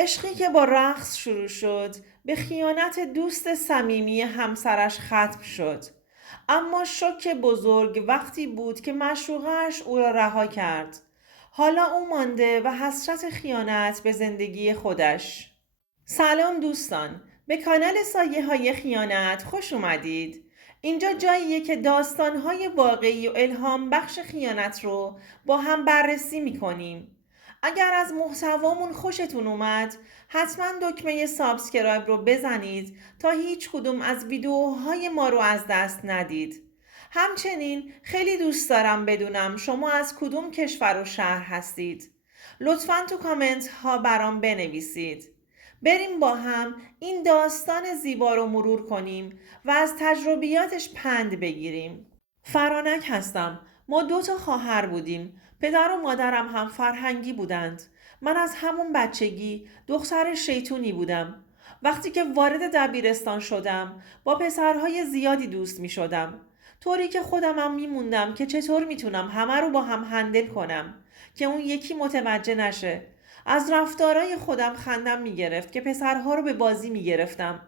عشقی که با رقص شروع شد به خیانت دوست صمیمی همسرش ختم شد. اما شوک بزرگ وقتی بود که معشوقش او را رها کرد. حالا او مانده و حسرت خیانت به زندگی خودش. سلام دوستان، به کانال سایه های خیانت خوش اومدید. اینجا جاییه که داستانهای واقعی و الهام بخش خیانت رو با هم بررسی میکنیم. اگر از محتوامون خوشتون اومد حتما دکمه سابسکرایب رو بزنید تا هیچ کدوم از ویدیوهای ما رو از دست ندید. همچنین خیلی دوست دارم بدونم شما از کدوم کشور و شهر هستید. لطفاً تو کامنت ها برام بنویسید. بریم با هم این داستان زیبا رو مرور کنیم و از تجربیاتش پند بگیریم. فرانک هستم. ما 2 خواهر بودیم. پدر و مادرم هم فرهنگی بودند. من از همون بچگی دختر شیطونی بودم. وقتی که وارد دبیرستان شدم با پسرهای زیادی دوست می شدم. طوری که خودمم می موندم که چطور می تونم همه رو با هم هندل کنم که اون یکی متوجه نشه. از رفتارای خودم خندم می گرفت که پسرها رو به بازی می گرفتم.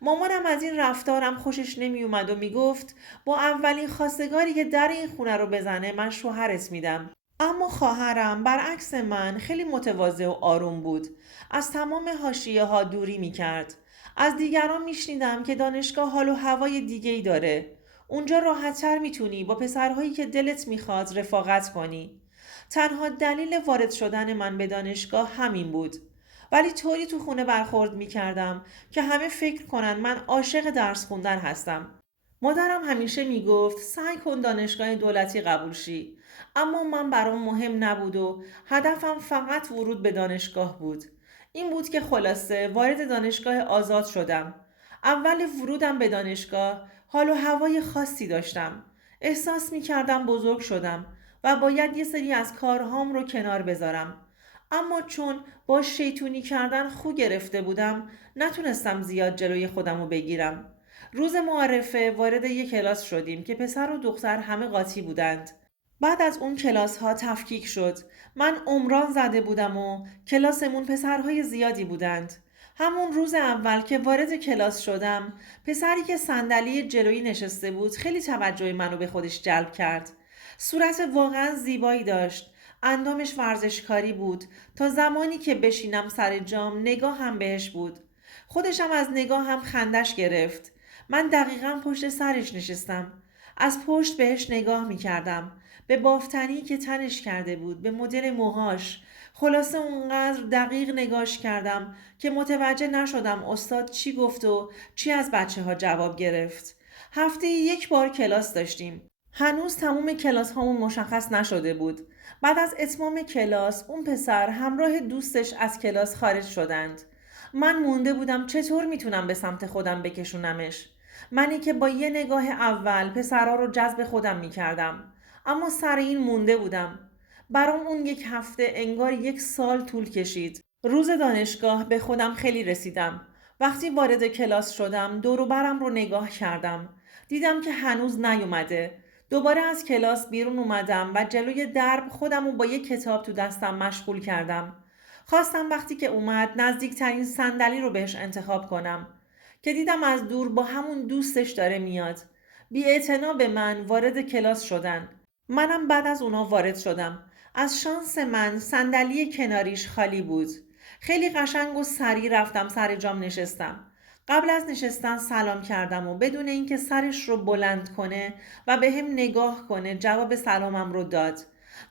مامانم از این رفتارم خوشش نمی اومد و می گفت با اولین خواستگاری که در این خونه رو بزنه من شوهرت میدم. اما خواهرم برعکس من خیلی متواضع و آروم بود. از تمام حاشیه ها دوری می کرد. از دیگران می شنیدم که دانشگاه حال و هوای دیگه‌ای داره. اونجا راحت‌تر میتونی با پسرهایی که دلت میخواد رفاقت کنی. تنها دلیل وارد شدن من به دانشگاه همین بود. ولی طوری تو خونه برخورد میکردم که همه فکر کنن من عاشق درس خوندن هستم. مادرم همیشه میگفت سعی کن دانشگاه دولتی قبول شی. اما من برام مهم نبود و هدفم فقط ورود به دانشگاه بود. این بود که خلاصه وارد دانشگاه آزاد شدم. اول ورودم به دانشگاه حال و هوای خاصی داشتم. احساس میکردم بزرگ شدم و باید یه سری از کارهام رو کنار بذارم. اما چون با شیطونی کردن خو گرفته بودم نتونستم زیاد جلوی خودم رو بگیرم. روز معارفه وارد یک کلاس شدیم که پسر و دختر همه قاطی بودند. بعد از اون کلاس ها تفکیک شد. من عمران زده بودم و کلاسمون پسرهای زیادی بودند. همون روز اول که وارد کلاس شدم پسری که صندلی جلویی نشسته بود خیلی توجه منو به خودش جلب کرد. صورت واقعا زیبایی داشت. اندامش ورزشکاری بود. تا زمانی که بشینم سر جام نگاه هم بهش بود. خودشم از نگاه هم خندش گرفت. من دقیقا پشت سرش نشستم. از پشت بهش نگاه می کردم. به بافتنی که تنش کرده بود. به مدل موهاش. خلاصه اونقدر دقیق نگاش کردم که متوجه نشدم استاد چی گفت و چی از بچه ها جواب گرفت. هفته 1 بار کلاس داشتیم. هنوز تموم کلاس هامون مشخص نشده بود. بعد از اتمام کلاس اون پسر همراه دوستش از کلاس خارج شدند. من مونده بودم چطور میتونم به سمت خودم بکشونمش. منی که با یه نگاه اول پسرا رو جذب خودم میکردم. اما سر این مونده بودم. برام اون 1 هفته انگار 1 سال طول کشید. روز دانشگاه به خودم خیلی رسیدم. وقتی وارد کلاس شدم دور و برم رو نگاه کردم. دیدم که هنوز نیومده. دوباره از کلاس بیرون اومدم و جلوی درب خودم رو با 1 کتاب تو دستم مشغول کردم. خواستم وقتی که اومد نزدیکترین صندلی رو بهش انتخاب کنم که دیدم از دور با همون دوستش داره میاد. بی‌اعتنا به من وارد کلاس شدن. منم بعد از اونا وارد شدم. از شانس من صندلی کناریش خالی بود. خیلی قشنگ و سریع رفتم سر جام نشستم. قبل از نشستن سلام کردم و بدون اینکه سرش رو بلند کنه و به هم نگاه کنه جواب سلامم رو داد.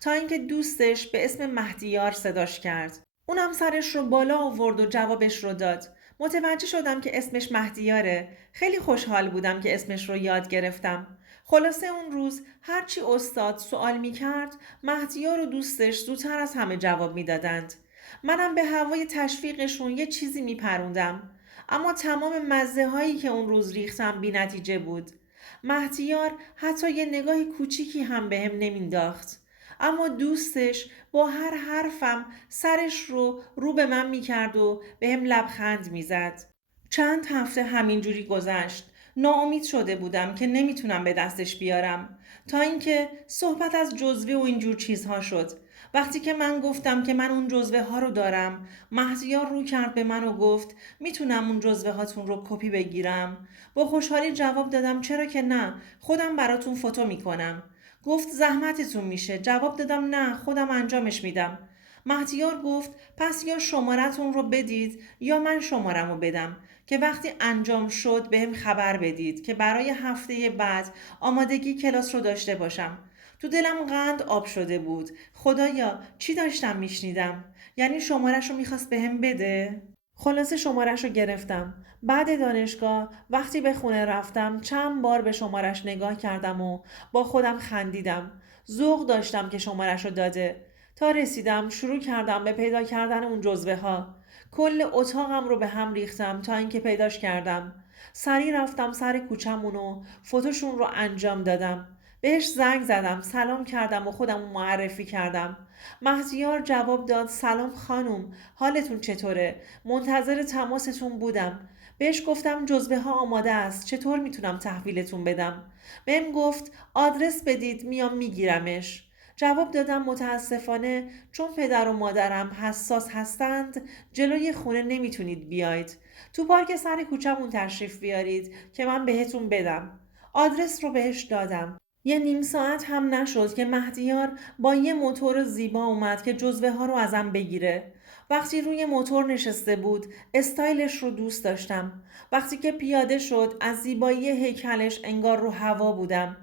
تا اینکه دوستش به اسم مهدیار صداش کرد. اونم سرش رو بالا آورد و جوابش رو داد. متوجه شدم که اسمش مهدیاره. خیلی خوشحال بودم که اسمش رو یاد گرفتم. خلاصه اون روز هرچی استاد سوال می کرد مهدیار و دوستش زودتر از همه جواب می دادند. منم به هوای تشویقشون یه چیزی می پروندم. اما تمام مزه هایی که اون روز ریختم بی نتیجه بود. مهدیار حتی یه نگاه کوچیکی هم بهم نمینداخت. اما دوستش با هر حرفم سرش رو به من میکرد و بهم لبخند میزد. چند هفته همینجوری گذشت. ناامید شده بودم که نمیتونم به دستش بیارم تا اینکه صحبت از جزوه و اینجور چیزها شد. وقتی که من گفتم که من اون جزوه ها رو دارم، مهدیار رو کرد به من و گفت میتونم اون جزوه هاتون رو کپی بگیرم؟ با خوشحالی جواب دادم چرا که نه، خودم براتون فوتو میکنم. گفت زحمتتون میشه. جواب دادم نه، خودم انجامش میدم. مهدیار گفت پس یا شمارتون رو بدید یا من شمارم رو بدم که وقتی انجام شد بهم خبر بدید که برای هفته بعد آمادگی کلاس رو داشته باشم. تو دلم قند آب شده بود. خدایا چی داشتم میشنیدم؟ یعنی شمارش رو میخواست بهم بده؟ خلاصه شمارش رو گرفتم. بعد دانشگاه وقتی به خونه رفتم چند بار به شمارش نگاه کردم و با خودم خندیدم. ذوق داشتم که شمارش رو داده. تا رسیدم شروع کردم به پیدا کردن اون جزوه ها. کل اتاقم رو به هم ریختم تا اینکه پیداش کردم. سریع رفتم سر کوچمون و فوتوشون رو انجام دادم. بهش زنگ زدم، سلام کردم و خودم رو معرفی کردم. مهدیار جواب داد سلام خانم، حالتون چطوره؟ منتظر تماستون بودم. بهش گفتم جزوه ها آماده است، چطور میتونم تحویلتون بدم؟ بهم گفت آدرس بدید میام میگیرمش. جواب دادم متاسفانه چون پدر و مادرم حساس هستند جلوی خونه نمیتونید بیاید. تو پارک سر کوچمون تشریف بیارید که من بهتون بدم. آدرس رو بهش دادم. یه نیم ساعت هم نشد که مهدیار با یه موتور زیبا اومد که جزوه ها رو ازم بگیره. وقتی روی موتور نشسته بود استایلش رو دوست داشتم. وقتی که پیاده شد از زیبایی هیکلش انگار رو هوا بودم.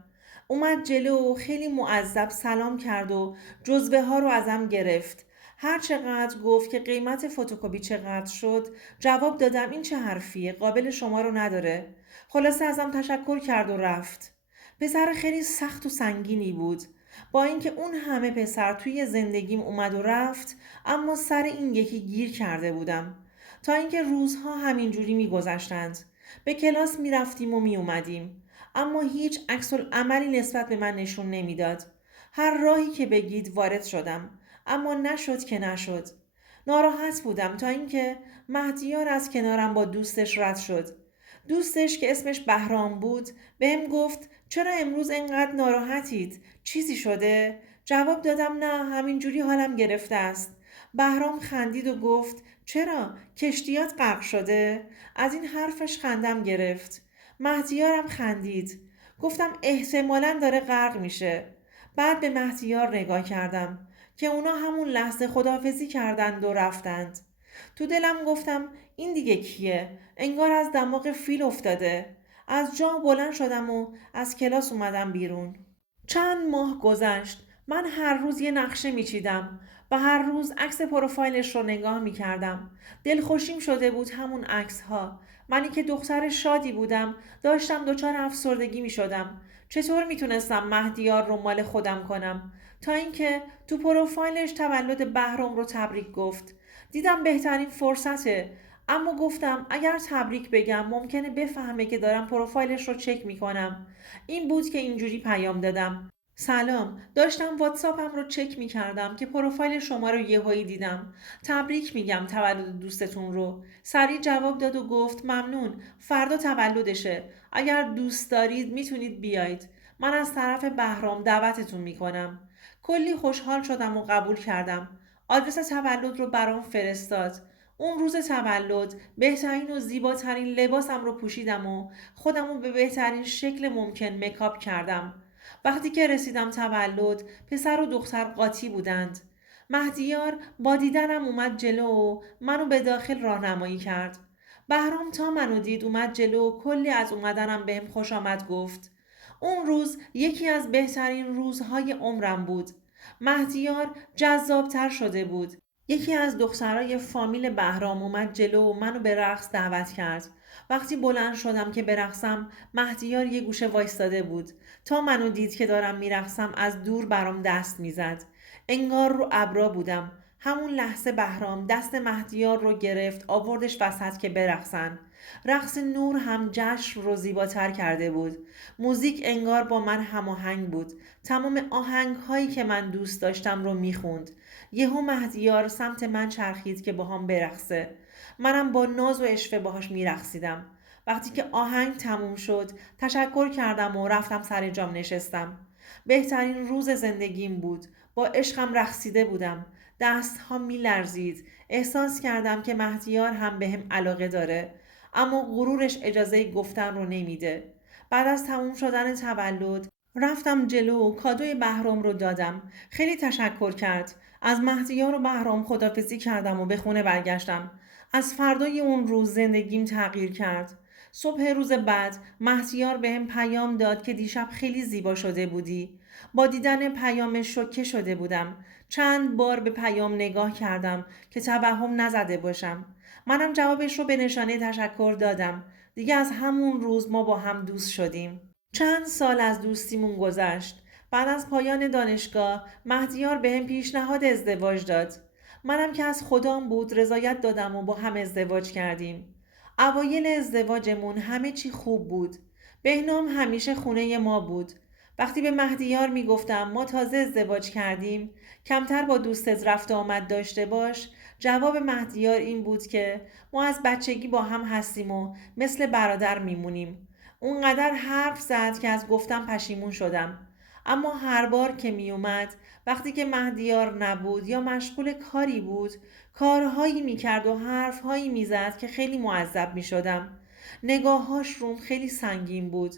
اومد جلو و خیلی معذب سلام کرد و جزوه ها رو ازم گرفت. هر چقدر گفت که قیمت فتوکپی چقدر شد جواب دادم این چه حرفیه، قابل شما رو نداره. خلاصه ازم تشکر کرد و رفت. پسر خیلی سخت و سنگینی بود. با اینکه اون همه پسر توی زندگیم اومد و رفت اما سر این یکی گیر کرده بودم. تا اینکه روزها همینجوری میگذشتند. به کلاس میرفتیم و میومدیم. اما هیچ عکس عملی نسبت به من نشون نمیداد. هر راهی که بگید وارد شدم اما نشد که نشد. ناراحت بودم تا اینکه مهدیار از کنارم با دوستش رد شد. دوستش که اسمش بهرام بود بهم گفت چرا امروز انقدر ناراحتید؟ چیزی شده؟ جواب دادم نه، همینجوری حالم گرفته است. بهرام خندید و گفت چرا؟ کشتیات غرق شده؟ از این حرفش خندم گرفت. مهدیارم خندید. گفتم احتمالاً داره غرق میشه. بعد به مهدیار نگاه کردم که اونا همون لحظه خداحافظی کردند و رفتند. تو دلم گفتم این دیگه کیه؟ انگار از دماغ فیل افتاده. از جا بلند شدم و از کلاس اومدم بیرون. چند ماه گذشت. من هر روز یه نقشه میچیدم و هر روز عکس پروفایلش رو نگاه میکردم. دلخوشیم شده بود همون عکس ها. منی که دختر شادی بودم داشتم دچار افسردگی میشدم. چطور میتونستم مهدیار رو مال خودم کنم؟ تا اینکه تو پروفایلش تولد بهرام رو تبریک گفت. دیدم بهترین فرصته. اما گفتم اگر تبریک بگم ممکنه بفهمه که دارم پروفایلش رو چک میکنم. این بود که اینجوری پیام دادم. سلام، داشتم واتساپم رو چک می کردم که پروفایل شما رو یهویی دیدم. تبریک میگم تولد دوستتون رو. سریع جواب داد و گفت ممنون، فردا تولدشه. اگر دوست دارید میتونید بیاید. من از طرف بهرام دعوتتون میکنم. کلی خوشحال شدم و قبول کردم. آدرس تولد رو برام فرستاد. اون روز تولد بهترین و زیباترین لباسم رو پوشیدم و خودم رو به بهترین شکل ممکن مکاپ کردم. وقتی که رسیدم تولد پسر و دختر قاطی بودند. مهدیار با دیدنم اومد جلو و منو به داخل راهنمایی کرد. بهرام تا منو دید اومد جلو و کلی از اومدنم بهم خوش آمد گفت. اون روز یکی از بهترین روزهای عمرم بود. مهدیار جذابتر شده بود. یکی از دخترای فامیل بهرام اومد جلو و منو به رقص دعوت کرد. وقتی بلند شدم که برقصم مهدیار یه گوشه وایستاده بود. تا منو دید که دارم میرقصم از دور برام دست میزد. انگار رو ابرا بودم. همون لحظه بهرام دست مهدیار رو گرفت آوردش وسط که برقصن. رقص نور هم جشن رو زیباتر کرده بود. موزیک انگار با من هماهنگ بود. تمام آهنگ هایی که من دوست داشتم رو میخوند. یهو مهدیار سمت من چرخید که باهام برقصه. منم با ناز و اشوه باهاش میرقصیدم. وقتی که آهنگ تموم شد تشکر کردم و رفتم سر جام نشستم. بهترین روز زندگیم بود. با عشقم رقصیده بودم. دست‌ها می‌لرزید. احساس کردم که مهدیار هم بهم علاقه داره. اما غرورش اجازه گفتن رو نمیده. بعد از تموم شدن تولد رفتم جلو و کادوی بهرام رو دادم. خیلی تشکر کرد. از مهدیار و بهرام خدافزی کردم و به خونه برگشتم. از فردای اون روز زندگیم تغییر کرد. صبح روز بعد مهدیار بهم پیام داد که دیشب خیلی زیبا شده بودی. با دیدن پیامش شوکه شده بودم. چند بار به پیام نگاه کردم که توهم نزده باشم. منم جوابش رو به نشانه تشکر دادم. دیگه از همون روز ما با هم دوست شدیم. چند سال از دوستیمون گذشت. بعد از پایان دانشگاه مهدیار بهم پیشنهاد ازدواج داد. منم که از خدام بود رضایت دادم و با هم ازدواج کردیم. اوایل ازدواجمون همه چی خوب بود. بهنام همیشه خونه ما بود. وقتی به مهدیار میگفتم ما تازه ازدواج کردیم، کمتر با دوستت رفت و آمد داشته باش، جواب مهدیار این بود که ما از بچگی با هم هستیم و مثل برادر میمونیم. اونقدر حرف زد که از گفتم پشیمون شدم. اما هر بار که می اومد، وقتی که مهدیار نبود یا مشغول کاری بود، کارهایی می کرد و حرفهایی می زد که خیلی معذب می شدم. نگاهاش روم خیلی سنگین بود.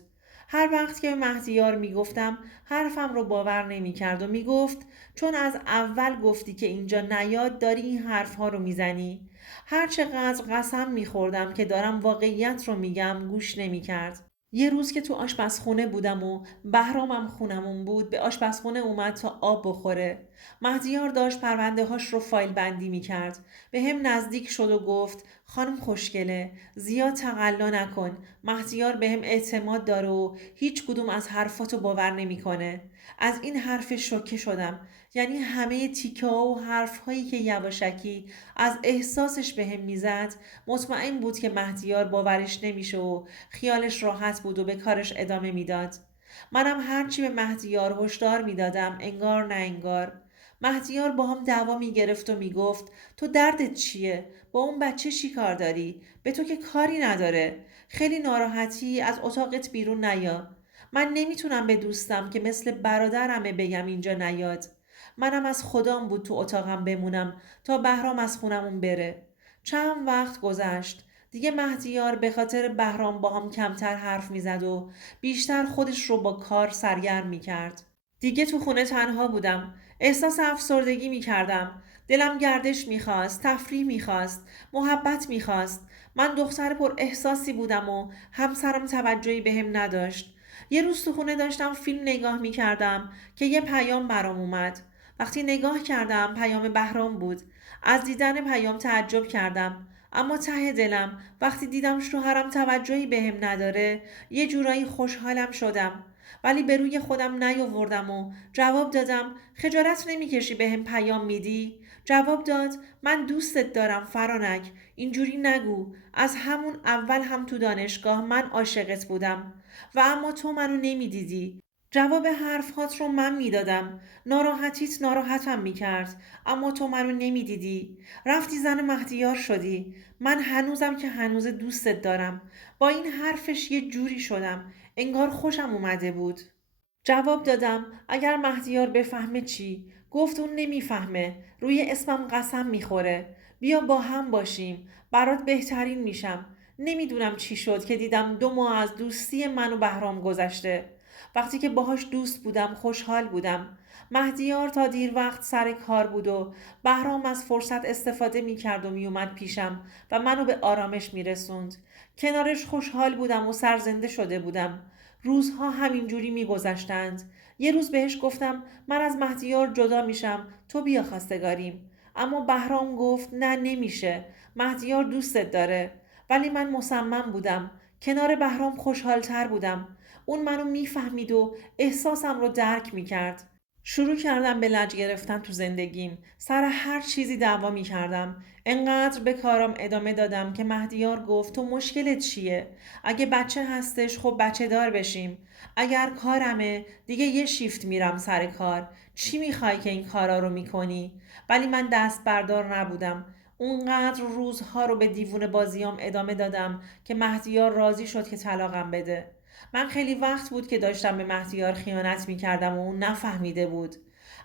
هر وقت که به مهدیار می گفتم حرفم رو باور نمی کرد و می گفت چون از اول گفتی که اینجا نیاد داری این حرفها رو می زنی. هر چقدر قسم می خوردم که دارم واقعیت رو میگم گوش نمی کرد. یه روز که تو آشپزخونه بودم و بهرامم خونمون بود به آشپزخونه اومد تا آب بخوره. مهدیار داشت پرونده هاش رو فایل بندی می کرد. به هم نزدیک شد و گفت خانم خوشگله زیاد تقلا نکن. مهدیار به هم اعتماد داره و هیچ کدوم از حرفاتو باور نمیکنه. از این حرف شوکه شدم. یعنی همه تیکه ها و حرف هایی که یواشکی از احساسش به هم میزد مطمئن بود که مهدیار باورش نمیشه و خیالش راحت بود و به کارش ادامه میداد. منم هرچی به مهدیار هشدار میدادم انگار نه انگار. مهدیار با هم دعوا میگرفت و میگفت تو دردت چیه؟ با اون بچه چی کار داری؟ به تو که کاری نداره. خیلی ناراحتی از اتاقت بیرون نیا. من نمیتونم به دوستم که مثل برادرمه بگم اینجا نیاد. منم از خدام بود تو اتاقم بمونم تا بهرام از خونمون بره. چند وقت گذشت. دیگه مهدیار به خاطر بهرام با هم کمتر حرف میزد و بیشتر خودش رو با کار سرگرم میکرد. دیگه تو خونه تنها بودم. احساس افسردگی میکردم. دلم گردش میخواست، تفریح میخواست، محبت میخواست. من دختر پر احساسی بودم و همسرم توجهی بهم نداشت. یه روز تو خونه داشتم فیلم نگاه میکردم که یه پیام برام اومد. وقتی نگاه کردم پیام بهرام بود. از دیدن پیام تعجب کردم. اما ته دلم وقتی دیدم شوهرم توجهی بهم نداره یه جورایی خوشحالم شدم. ولی به روی خودم نیاوردم و جواب دادم خجالت نمیکشی بهم پیام میدی؟ جواب داد من دوستت دارم فرانک. اینجوری نگو. از همون اول هم تو دانشگاه من عاشقت بودم و اما تو منو نمیدیدی. جواب حرفهات رو من میدادم. ناراحتیت ناراحتم میکرد. اما تو منو نمیدیدی. رفتی زن مهدیار شدی. من هنوزم که هنوز دوستت دارم. با این حرفش یه جوری شدم. انگار خوشم اومده بود. جواب دادم اگر مهدیار بفهمه چی؟ گفت اون نمیفهمه. روی اسمم قسم میخوره. بیا با هم باشیم. برات بهترین میشم. نمیدونم چی شد که دیدم 2 ماه از دوستی من و بهرام گذشته. وقتی که باهاش دوست بودم خوشحال بودم. مهدیار تا دیر وقت سر کار بود و بهرام از فرصت استفاده میکرد و میومد پیشم و منو به آرامش میرسوند. کنارش خوشحال بودم و سرزنده شده بودم. روزها همینجوری میگذشتند. یه روز بهش گفتم من از مهدیار جدا میشم تو بیا خواستگاریم. اما بهرام گفت نه نمیشه. مهدیار دوستت داره. ولی من مصمم بودم. کنار بهرام خوشحالتر بودم. اون منو میفهمید و احساسم رو درک میکرد. شروع کردم به لج گرفتن تو زندگیم. سر هر چیزی دعوا می کردم. انقدر به کارم ادامه دادم که مهدیار گفت تو مشکلت چیه؟ اگه بچه هستش خب بچه دار بشیم. اگر کارمه دیگه یه شیفت میرم سر کار. چی میخوای که این کارا رو میکنی؟ ولی من دست بردار نبودم. اونقدر روزها رو به دیوونه بازیام ادامه دادم که مهدیار راضی شد که طلاقم بده. من خیلی وقت بود که داشتم به مهدیار خیانت میکردم و اون نفهمیده بود.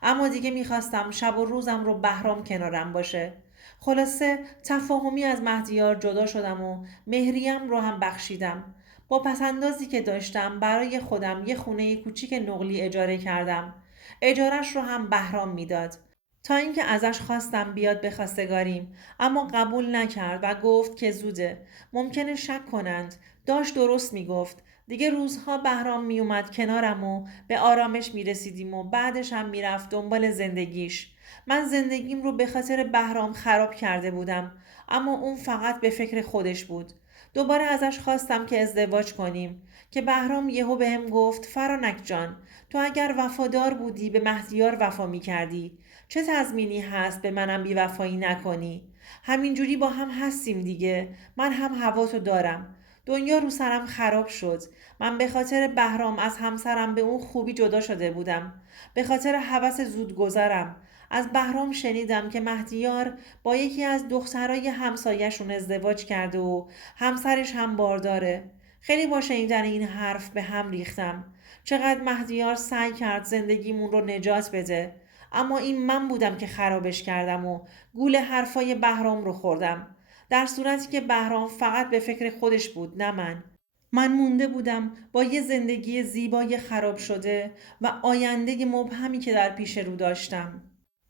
اما دیگه میخواستم شب و روزم رو بهرام کنارم باشه. خلاصه تفاهمی از مهدیار جدا شدم و مهریم رو هم بخشیدم. با پسندازی که داشتم برای خودم یه خونه کوچیک نقلی اجاره کردم. اجارش رو هم بهرام میداد. تا اینکه ازش خواستم بیاد به خواستگاریم، اما قبول نکرد و گفت که زوده، ممکنه شک کنند. داشت درست میگفت. دیگه روزها بهرام میومد کنارم و به آرامش میرسیدیم و بعدش هم میرفت دنبال زندگیش. من زندگیم رو به خاطر بهرام خراب کرده بودم، اما اون فقط به فکر خودش بود. دوباره ازش خواستم که ازدواج کنیم که بهرام یهو بهم گفت فرانک جان، تو اگر وفادار بودی به مهدیار وفا میکردی، چه تضمینی هست به منم بی‌وفایی نکنی؟ همینجوری با هم هستیم دیگه. من هم هواتو دارم. دنیا رو سرم خراب شد. من به خاطر بهرام از همسرم به اون خوبی جدا شده بودم. به خاطر هوس زودگذرم. از بهرام شنیدم که مهدیار با یکی از دخترای همسایه‌شون ازدواج کرده و همسرش هم بارداره. خیلی با شنیدن این حرف به هم ریختم. چقدر مهدیار سعی کرد زندگیمون رو نجات بده. اما این من بودم که خرابش کردم و گول حرفای بهرام رو خوردم. در صورتی که بهرام فقط به فکر خودش بود، نه من. من مونده بودم با یه زندگی زیبای خراب شده و آینده مبهمی که در پیش رو داشتم.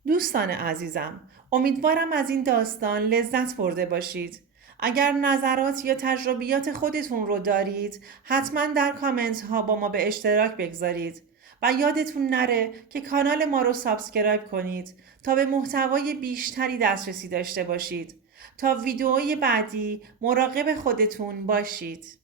دوستان عزیزم، امیدوارم از این داستان لذت برده باشید. اگر نظرات یا تجربیات خودتون رو دارید، حتما در کامنت ها با ما به اشتراک بگذارید و یادتون نره که کانال ما رو سابسکرایب کنید تا به محتوای بیشتری دسترسی داشته باشید. تا ویدئوی بعدی مراقب خودتون باشید.